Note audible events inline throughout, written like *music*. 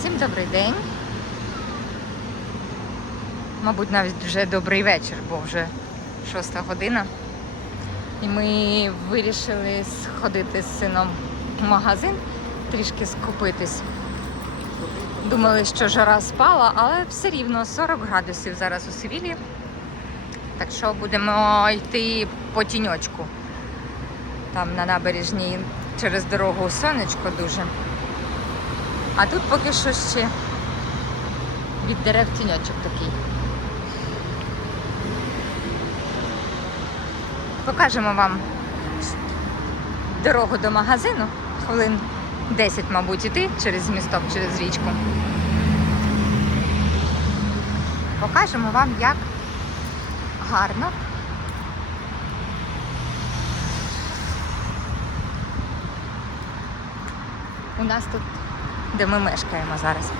Всім добрий день. Мабуть, навіть вже добрий вечір, бо вже шоста година. І ми вирішили сходити з сином в магазин, трішки скупитись. Думали, що жара спала, але все рівно 40 градусів зараз у Севілі. Так що будемо йти по тіньочку. Там на набережній через дорогу сонечко дуже. А тут поки що ще від дерев тіньочок такий. Покажемо вам дорогу до магазину. Хвилин 10, мабуть, іти через місток, через річку. Покажемо вам, як гарно. У нас тут, де ми мешкаємо зараз.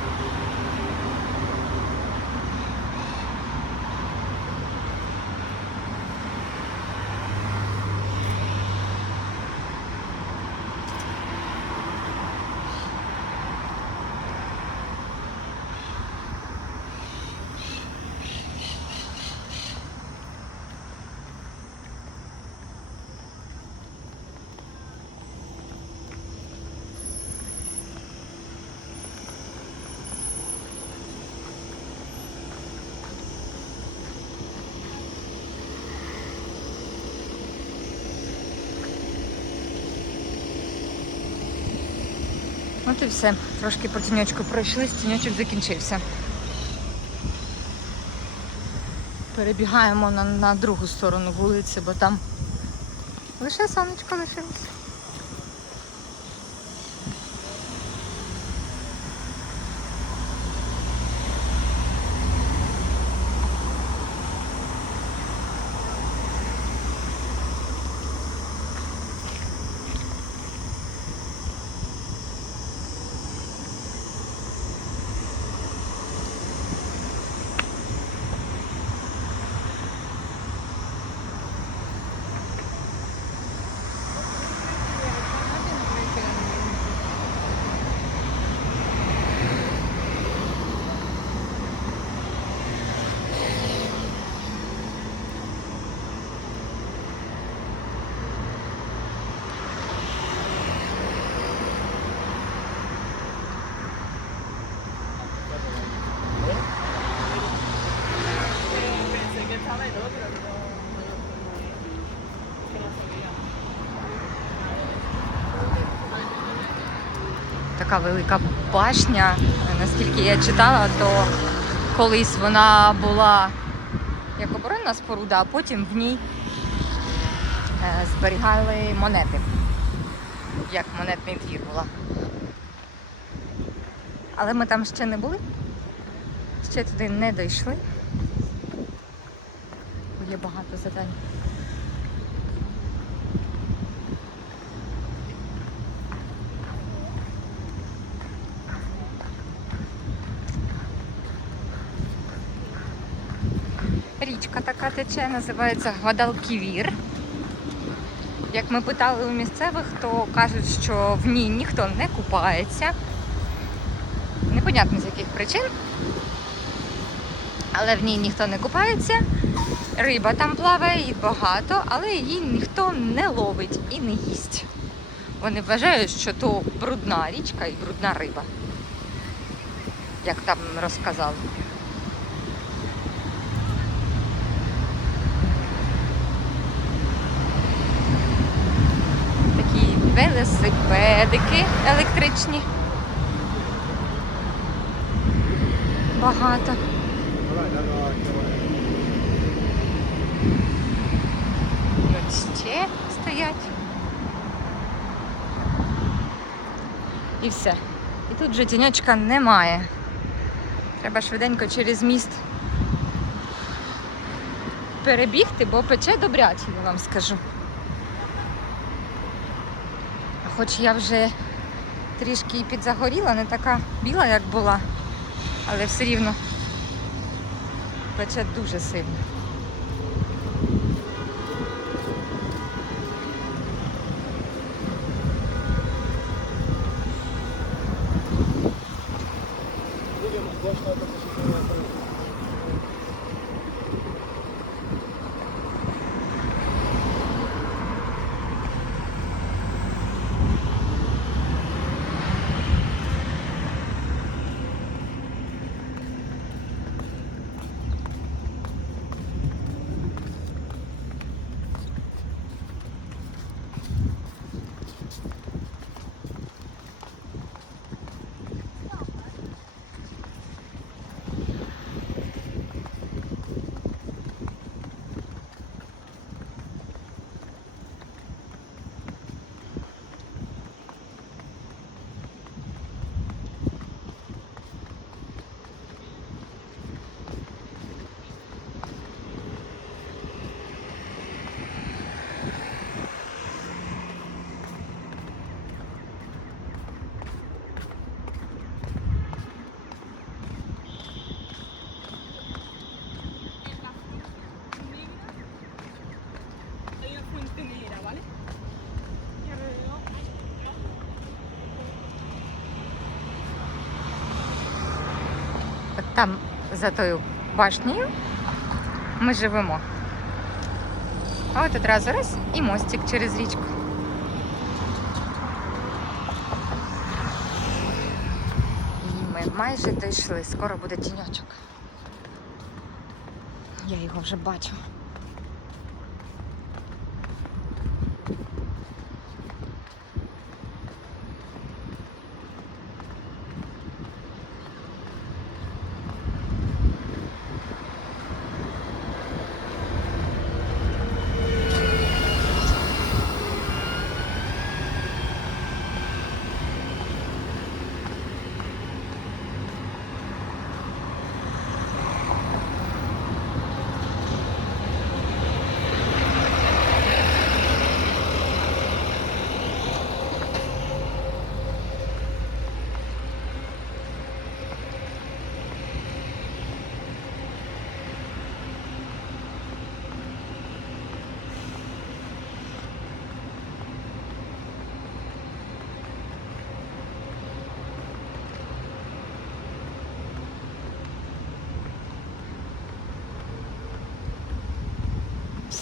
От і все. Трошки по тіньочку пройшлись, тіньочок закінчився. Перебігаємо на, на другу сторону вулиці, бо там лише сонечко лишилось. Така велика башня. Наскільки я читала, то колись вона була як оборонна споруда, а потім в ній е, зберігали монети. Як монетний двір була. Але ми там ще не були, ще туди не дійшли. Бо Є багато задань. Річка така тече, називається Гвадалківір. Як ми питали у місцевих, то кажуть, що в ній ніхто не купається. Непонятно з яких причин. Але в ній ніхто не купається. Риба там плаває і багато, але її ніхто не ловить і не їсть. Вони вважають, що то брудна річка і брудна риба. Як там розказали. Велосипедики електричні. Багато. От ще стоять. І все. І тут вже тіньочка немає. Треба швиденько через міст перебігти, бо пече добряче, я вам скажу. Хоч я вже трішки і підзагоріла, не така біла, як була, але все рівно пече дуже сильно. Там за тою башнею ми живемо. А от одразу раз і мостик через річку. І ми майже дійшли, скоро буде тіньочок. Я його вже бачу.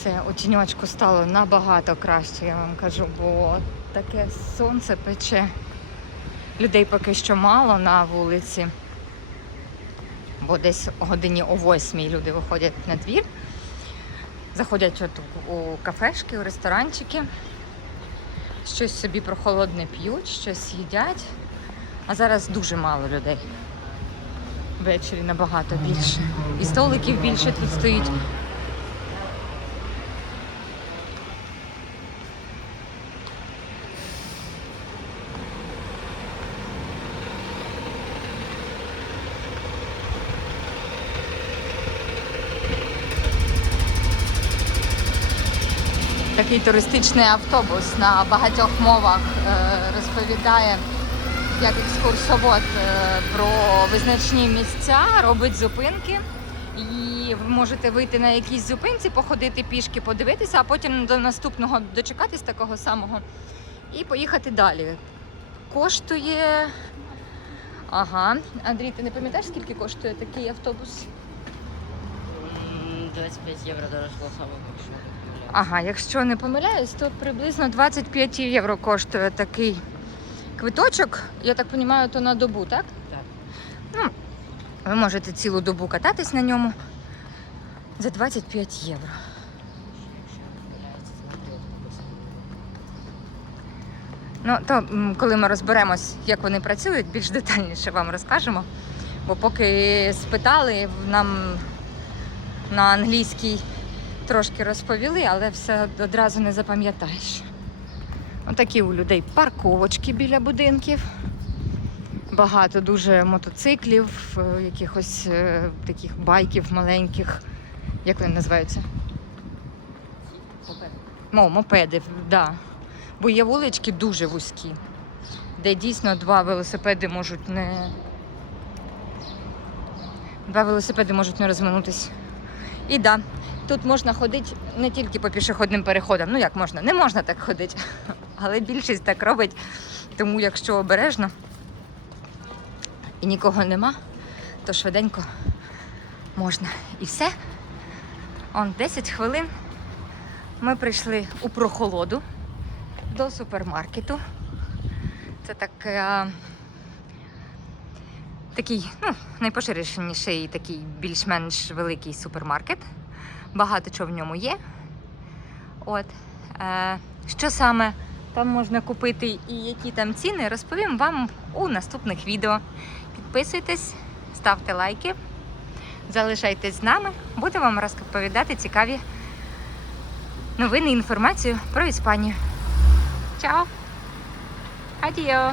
Все, у тіньочку стало набагато краще, я вам кажу, бо таке сонце пече. Людей поки що мало на вулиці. Бо десь о годині о восьмій люди виходять на двір, заходять от у кафешки, у ресторанчики, щось собі прохолодне п'ють, щось їдять. А зараз дуже мало людей. Ввечері набагато більше. І столиків більше тут стоїть. Такий туристичний автобус на багатьох мовах е, розповідає як екскурсовод е, про визначні місця, робить зупинки. І ви можете вийти на якійсь зупинці, походити пішки, подивитися, а потім до наступного дочекатись такого самого і поїхати далі. Коштує. Ага. Андрій, ти не пам'ятаєш, скільки коштує такий автобус? 25 євро не помиляюсь. Ага, якщо не помиляюсь, то приблизно 25 євро коштує такий квиточок. Я так розумію, то на добу, так? Так. Ну, ви можете цілу добу кататись на ньому за 25 євро. Ну, то коли ми розберемось, як вони працюють, більш детальніше вам розкажемо. Бо поки спитали, нам на англійській трошки розповіли, але все одразу не запам'ятаєш. Отакі у людей парковочки біля будинків. Багато дуже мотоциклів, е, якихось е, таких байків маленьких. Як вони називаються? Мопед. Мо, мопедів, да. Бо є вулички дуже вузькі, де дійсно два велосипеди можуть не. Два велосипеди можуть не розминутись. І да, тут можна ходити не тільки по пішохідним переходам. Ну як можна? Не можна так ходити. *laughs* Але більшість так робить. Тому якщо обережно і нікого нема, то швиденько можна. І все. Он 10 хвилин ми прийшли у прохолоду до супермаркету. Це таке, такий, ну, найпоширеніший такий більш-менш великий супермаркет. Багато чого в ньому є. От. Е, що саме там можна купити і які там ціни, розповім вам у наступних відео. Підписуйтесь, ставте лайки, залишайтесь з нами. Буду вам розповідати цікаві новини і інформацію про Іспанію. Чао! Адіо!